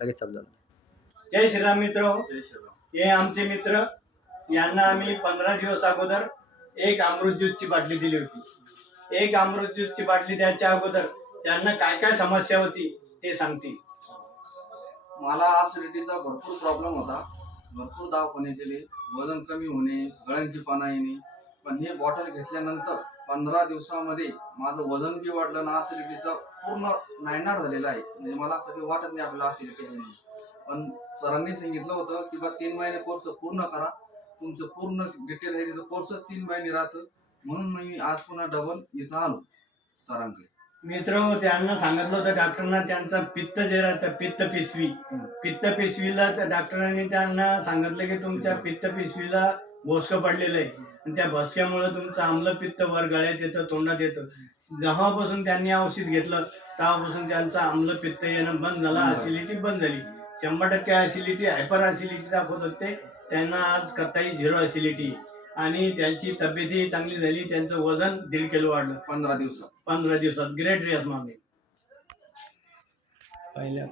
लगेच चालू झालं. जय श्रीराम मित्र. जय श्रीराम. हे आमचे मित्र, यांना आम्ही 15 दिवस अगोदर एक अमृत ज्यूसची बाटली दिली होती. एक अमृत ज्यूसची बाटली द्यायच्या अगोदर त्यांना काय काय समस्या होती ते सांगतील. मला ऍसिडिटीचा भरपूर प्रॉब्लेम होता. भरपूर दवाखाने केले, वजन कमी होणे, गळंकीपणा येणे. पण हे बॉटल घेतल्यानंतर 15 दिवसामध्ये माझं वजन बी वाढलं ना, ऍसिडिटीचा पूर्ण नायनाट झालेला आहे. म्हणजे मला असं काही वाटत नाही आपल्याला ऍसिडिटी आहे म्हणून. पण सरांनी सांगितलं होतं की बा 3 महिने कोर्स पूर्ण करा, तुमचं पूर्ण डिटेल आहे त्याचं कोर्सच 3 महिने राहतं. म्हणून मी आज पुन्हा डबल इथं आलो सरांकडे. मित्र, त्यांना सांगितलं होतं डॉक्टरना त्यांचं पित्त जे राहतं, पित्त पिशवीला डॉक्टरांनी त्यांना सांगितलं की तुमच्या पित्त पिशवीला भोसकं पडलेलं आहे आणि त्या भोसक्यामुळे तुमचं आम्लपित्त वर गळ्यात येतं, तोंडात येतं. जेव्हापासून त्यांनी औषध घेतलं तेव्हापासून त्यांचं आम्लपित्त येणं बंद झालं, ऍसिडिटी बंद झाली. 100% ऍसिडिटी, हायपर ऍसिडिटी दाखवत होते, त्यांना आज कताई 0 ऍसिडिटी आणि त्यांची तब्येतही चांगली झाली. त्यांचं वजन 1.5 किलो वाढलं 15 दिवसात. ग्रेट रियाज मामे. पहिल्या